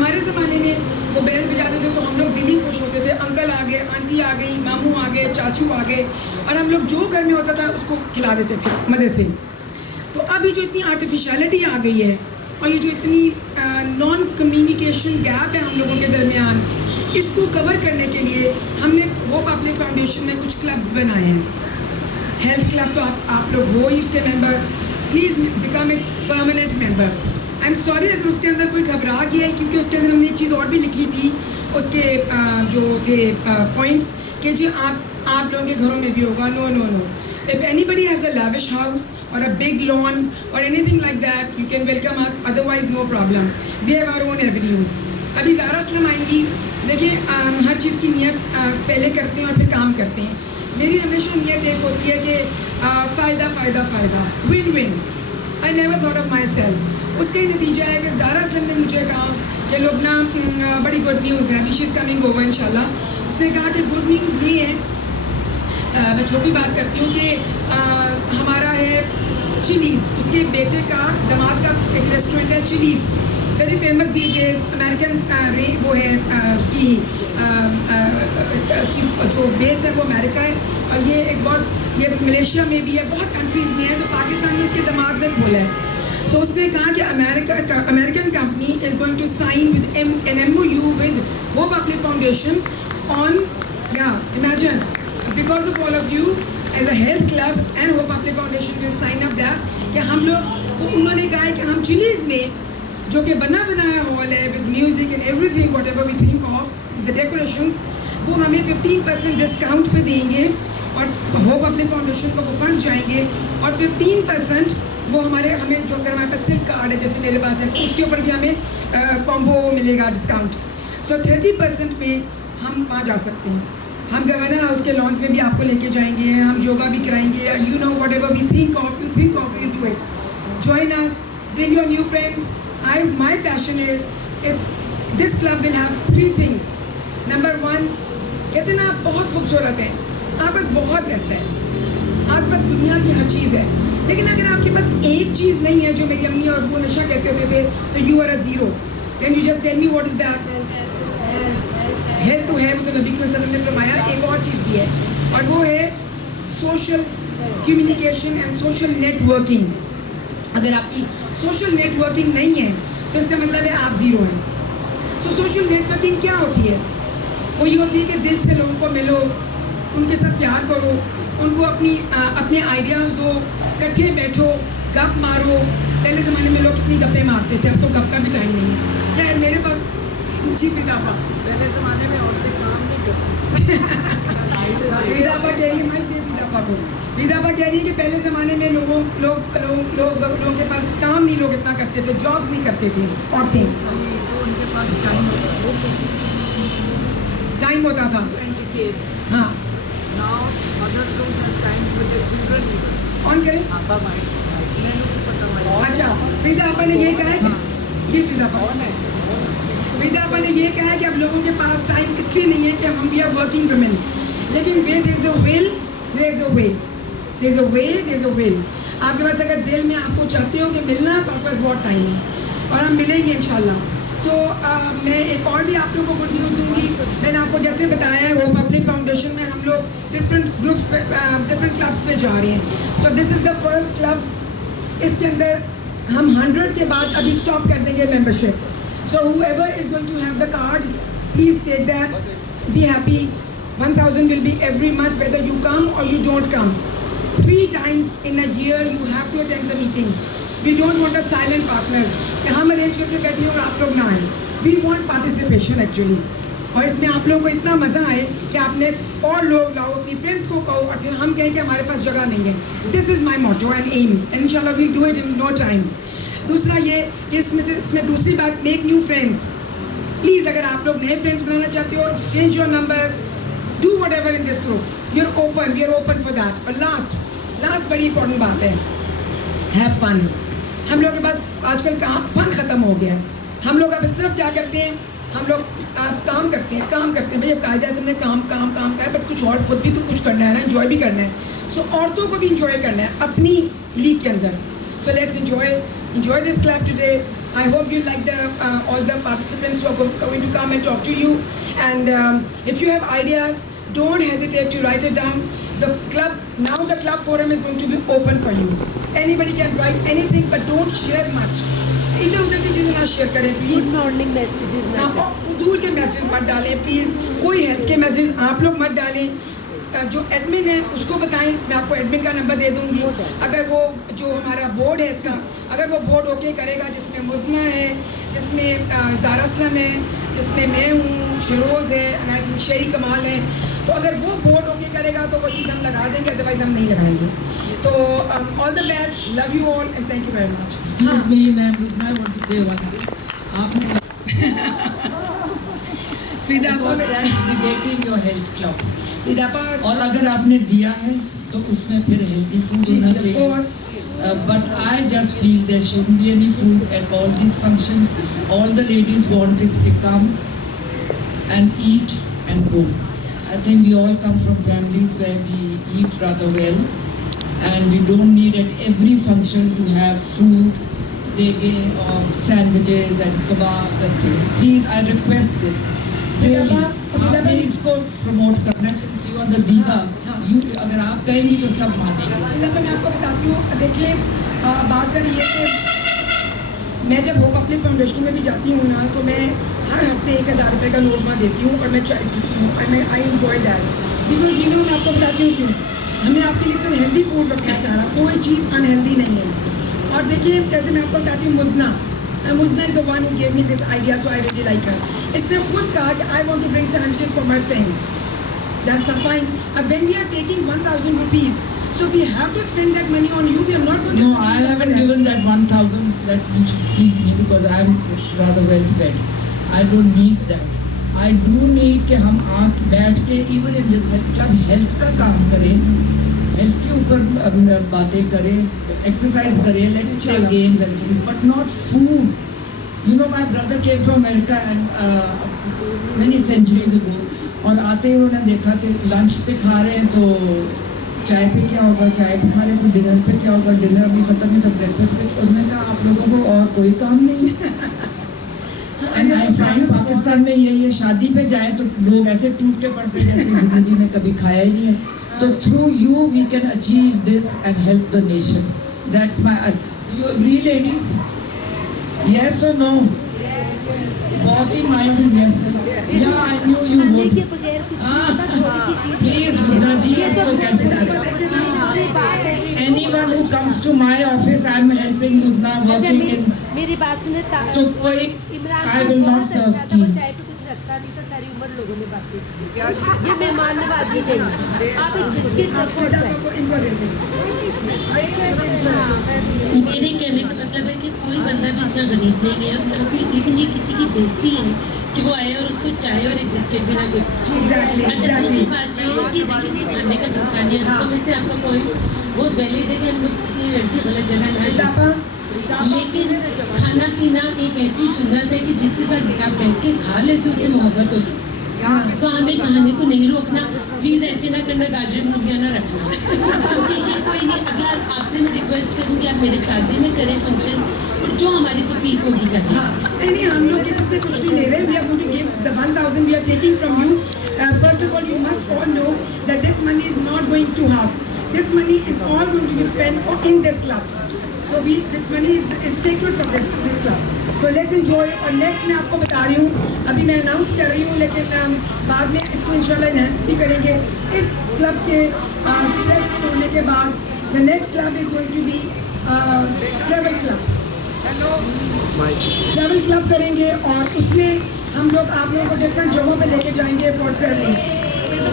ہمارے زمانے میں وہ بیل بجاتے تھے تو ہم لوگ دل ہی خوش ہوتے تھے, انکل آ گئے, آنٹی آ گئی, ماموں آ گئے, چاچو آ گئے, اور ہم لوگ جو گھر میں ہوتا تھا اس کو کھلا دیتے تھے مزے سے. تو اب یہ جو اتنی آرٹیفیشیلٹی آ گئی ہے اور یہ جو اتنی نان کمیونیکیشن گیپ ہے ہم لوگوں کے درمیان, اس کو کور کرنے کے لیے ہم نے ہوپ پبلک فاؤنڈیشن میں کچھ کلبز بنائے ہیں. ہیلتھ کلب تو آپ لوگ ہو ہی اس کے member, please become its permanent member. I am sorry اگر اس کے اندر کوئی گھبرا گیا ہے, کیونکہ اس کے اندر ہم نے ایک چیز اور بھی لکھی تھی, اس کے جو تھے پوائنٹس کہ جی آپ لوگوں کے گھروں میں بھی ہوگا. نو نو نو, if anybody has a lavish house or a big lawn or anything like that, you can welcome us, otherwise no problem. We have our own avenues. ابھی زارا اسلم آئیں گی. دیکھیں ہر چیز کی نیت پہلے کرتے ہیں اور پھر کام کرتے ہیں. میری ہمیشہ نیت ایک ہوتی ہے کہ فائدہ فائدہ فائدہ, one one. I never thought of myself. اس کا ہی نتیجہ ہے کہ زارا اسلم نے مجھے کہا کہ لبنہ بڑی گڈ نیوز ہے, شی از کمنگ اوور انشاءاللہ. اس نے کہا کہ گڈ نیوز یہ ہے, میں چھوٹی بات کرتی ہوں کہ ہمارا ہے چلیز, اس کے بیٹے کا داماد کا ایک ریسٹورینٹ ہے Chili's, very famous these days, American وہ ہے, اس کی جو بیس ہے وہ امریکہ ہے, اور یہ ایک بہت, یہ ملیشیا میں بھی ہے, بہت کنٹریز میں ہے, تو پاکستان میں اس کے داماد نے کھولا ہے. سو اس نے کہا کہ American company is going to sign with an MOU with Hope Public Foundation on, imagine, because of all of you as a health club and Hope Public Foundation will sign up that کہ ہم لوگ, انہوں نے کہا ہے کہ ہم chillies میں جو کہ بنا بنایا ہال ہے with music and everything whatever we think of the decorations, وہ ہمیں 15% ڈسکاؤنٹ پہ دیں گے, اور ہوپ پبلک فاؤنڈیشن کو وہ فنڈس جائیں گے, اور 15% وہ ہمیں جو اگر ہمارے پاس سلک کارڈ ہے جیسے میرے پاس ہے تو اس کے اوپر بھی ہمیں کامبو ملے گا ڈسکاؤنٹ. سو 30% میں ہم وہاں جا سکتے ہیں. ہم گورنر ہاؤس کے لانس میں بھی آپ کو لے کے جائیں گے, ہم یوگا بھی کرائیں گے, you know whatever we think of, we'll do it. Join us, bring your new friends. My passion is, this club will have 3 things. Number 1, کہتے ہیں نا آپ بہت خوبصورت ہیں, آپ پاس بہت پیسہ ہے, آپ کے پاس دنیا کی ہر چیز ہے, لیکن اگر آپ کے پاس ایک چیز نہیں ہے جو میری امی اور ابو ہمیشہ کہتے ہوتے تھے, تو you are a zero. Can you just tell me what is that? Health تو ہے, وہ تو نبی صلی اللہ علیہ وسلم نے فرمایا, ایک اور چیز بھی ہے, اور وہ ہے social communication and social networking. اگر آپ کی سوشل نیٹ ورکنگ نہیں ہے تو اس کا مطلب ہے آپ زیرو ہیں. سو سوشل نیٹ ورکنگ کیا ہوتی ہے؟ وہ یہ ہوتی ہے کہ دل سے لوگوں کو ملو, ان کے ساتھ پیار کرو, ان کو اپنے آئیڈیاز دو, کٹھے بیٹھو, گپ مارو. پہلے زمانے میں لوگ کتنی گپیں مارتے تھے, اب تو گپ کا بھی ٹائم نہیں ہے. چاہے میرے پاس جی فریدا آپا, پہلے زمانے میں عورتیں کام نہیں کرتی. فریدا آپا کہہ رہی ہے, مائک دے فریدا آپا کو. فریدا آپا کہہ رہی ہے کہ پہلے زمانے میں لوگوں کے پاس کام نہیں لوگ اتنا کرتے تھے, جابس نہیں کرتے تھے عورتیں. تو ان کے پاس ٹائم ہوتا تھا. ہاں, Now mothers don't have time for their children even. آن کریں. آپا اچھا, فریدا آپا نے یہ کہا ہے کہ جی فریدا آپا نے یہ کہا ہے کہ اب لوگوں کے پاس ٹائم اس لیے نہیں ہے کہ ہم بھی آر ورکنگ ویمن, لیکن وے دیر از اے ول, دیر از اے وے, دیر از اے وے, دیر از اے ول. آپ کے پاس اگر دل میں آپ کو چاہتے ہو کہ ملنا, تو آپ کے پاس بہت ٹائم ہے, اور ہم ملیں گے انشاءاللہ. سو میں ایک اور بھی آپ لوگوں کو گڈ نیوز دوں گی. میں نے آپ کو جیسے بتایا ہے, وہ پبلک فاؤنڈیشن میں ہم لوگ ڈفرینٹ گروپس پہ, ڈفرینٹ کلبس پہ جا رہے ہیں. سو دس از دا فرسٹ کلب. اس کے اندر ہم 100 کے بعد ابھی اسٹاپ کر دیں گے membership. So whoever is going to have the card, please take that, be happy. 1000 will be every month whether you come or you don't come. 3 times in a year you have to attend the meetings. We don't want a silent partners کہ ہم arrange کر کے بیٹھے اور آپ لوگ نہ آئیں. We want participation actually. اور اس میں آپ لوگوں کو اتنا مزہ آئے کہ آپ نیکسٹ اور لوگ لاؤ, اپنی فرینڈس کو کہو, اور پھر ہم کہیں کہ ہمارے پاس جگہ نہیں ہے. This is my motto and aim, and ان شاء اللہ we'll do it in no time. دوسرا یہ کہ اس میں دوسری بات, میک نیو فرینڈس. پلیز اگر آپ لوگ نئے فرینڈس بنانا چاہتے ہو, exchange your numbers, do whatever in this group, we are open for that. اور لاسٹ بڑی امپورٹنٹ بات ہے, ہیو فن. ہم لوگ کے پاس آج کل فن ختم ہو گیا ہے. ہم لوگ اب صرف کیا کرتے ہیں, ہم لوگ کام کرتے ہیں بھائی. اب قاعدہ اعظم نے کام کہا ہے, بٹ کچھ اور خود بھی تو کچھ کرنا ہے نا, انجوائے بھی کرنا ہے. سو عورتوں کو بھی انجوائے کرنا ہے اپنی لیگ کے اندر. So let's enjoy this club today. I hope you like all the participants who are going to come and talk to you. And if you have ideas, don't hesitate to write it down. The club forum is going to be open for you. Anybody can write anything, but don't share much. ادھر ادھر کی چیزیں نہ share کریں please. Morning messages فضول کے message مت ڈالیں پلیز. کوئی ہیلتھ کے میسیج آپ لوگ مت ڈالیں. جو ایڈمن ہے اس کو بتائیں. میں آپ کو ایڈمن کا نمبر دے دوں گی. اگر وہ جو ہمارا بورڈ ہے اس کا, اگر وہ بورڈ اوکے کرے گا, جس میں مزنہ ہے, جس میں زارا اسلم ہے, جس میں میں ہوں, شروز ہے, آئی تھنک شہری کمال ہے, تو اگر وہ بورڈ اوکے کرے گا تو وہ چیز ہم لگا دیں گے, ادروائز ہم نہیں لگائیں گے. تو all the best, love you all and thank you very much. Excuse me, ma'am, I want to say one thing. Because that's negating your health club. اور اگر آپ نے دیا ہے تو اس میں پھر ہیلدی فوڈ ہونا چاہیے. But I just feel there shouldn't be any food at all these functions. All the ladies want is to come and eat and go. I think we all come from families where we eat rather well. And we don't need at every function to have food, dege or sandwiches and kebabs and things. Please, I request this. Really, آپ نے اس کو promote کرنا ہے. Since you are the دیگا, اگر آپ کہیں گی تو سب مانیں گے. میں آپ کو بتاتی ہوں, دیکھیے بات سر یہ کہ میں جب ہوپ اپنے فاؤنڈیشن میں بھی جاتی ہوں نا, تو میں ہر ہفتے 1000 روپے کا نوٹ وہاں دیتی ہوں اور میں چائے پیتی ہوں, اور میں I enjoy that. Because you know, میں آپ کو بتاتی ہوں کیوں. ہم نے آپ کے لیے اس میں ہیلدی فوڈ رکھا ہے سارا, کوئی چیز انہیلدی نہیں ہے. اور دیکھیے جیسے میں آپ کو بتاتی ہوں, Muzna is the one who gave me this idea, so I really like her. اس نے خود کہا کہ I want to bring sandwiches for my friends. That's the fine. اب when we are taking 1000 rupees, so we have to spend that money on you. We are not going to. No, I haven't given that 1000 that you should feed me because I am rather well fed. I don't need that. I do need کہ ہم آنکھ بیٹھ کے even in this health club health کا کام کریں, health کے اوپر باتیں کریں, exercise کریں, let's play games and things, but not food. You know, my brother came from America and many centuries ago, اور آتے ہی انہوں نے دیکھا کہ لنچ پہ کھا رہے ہیں تو چائے پہ کیا ہوگا, چائے پہ کھا رہے ہیں تو ڈنر پہ کیا ہوگا, ڈنر ابھی ختم ہے تو بریک فاسٹ پہ. انہوں نے کہا آپ لوگوں کو اور کوئی کام نہیں. اینڈ آئی فائنڈ پاکستان میں یہ شادی پہ جائیں تو لوگ ایسے ٹوٹ کے پڑتے جیسے زندگی میں کبھی کھایا ہی نہیں ہے. تو through you we can achieve this and help the nation. That's my. You agree ladies? Yes اور نو؟ بہت ہی مائنڈ ہے. یس یا I knew you vote. Please Lubna ji اس کو کینسل کریں. Anyone who comes to my office, I am helping Lubna working in. میری بات سنیں تو کوئی I will not serve tea. چائے پہ کچھ رکھتا نہیں تھا, ساری عمر لوگوں نے باتیں کی. یہ مہمان نوازی نہیں. آپ ایک بسکٹ رکھو. میرے کہنے کا مطلب ہے کہ کوئی بندہ بھی اتنا غریب نہیں ہے, لیکن یہ کسی کی بےزتی ہے کہ وہ آئے اور اس کو چائے اور ایک بسکٹ بھی نہ دے. اچھا, دوسری بات یہ ہے کہ دیکھیں کہ کھانے کا دھوکہ نہیں ہے. ہم سمجھتے ہیں آپ کا پوائنٹ بہت ویلڈ ہے کہ ہم لوگ اپنی انرجی غلط جگہ نہ لیں, لیکن کھانا پینا ایک ایسی سنت ہے کہ جس کے ساتھ آپ بیٹھ کے کھا لیتے ہو, اسے محبت ہوگی. تو ہمیں کھانے کو نہیں روکنا. پلیز ایسے نہ کرنا, گاجر مرغیاں نہ رکھنا, کیونکہ یہ کوئی نہیں. اگلا آپ سے میں ریکویسٹ کروں گی آپ میرے پلازے میں کریں فنکشن, اور جو ہماری توفیق ہوگی کرنا. نہیں, ہم لوگ کسی سے کچھ نہیں لے رہے. We are going to give the 1000 we are taking from you. First of all, you must all know that this money is not going to half. This money is all going to be spent in this club. So this money is sacred for this club. So let's enjoy. اور next میں آپ کو بتا رہی ہوں, ابھی میں announce کر رہی ہوں, لیکن بعد میں اس کو انشاءاللہ انہینس بھی کریں گے. اس کلب کے سکسیسفل ہونے کے بعد the next club is going to be travel club. Travel club کریں گے, اور اس میں ہم لوگ آپ لوگوں کو ڈفرینٹ جگہوں پہ لے کے جائیں گے فار ٹریولنگ.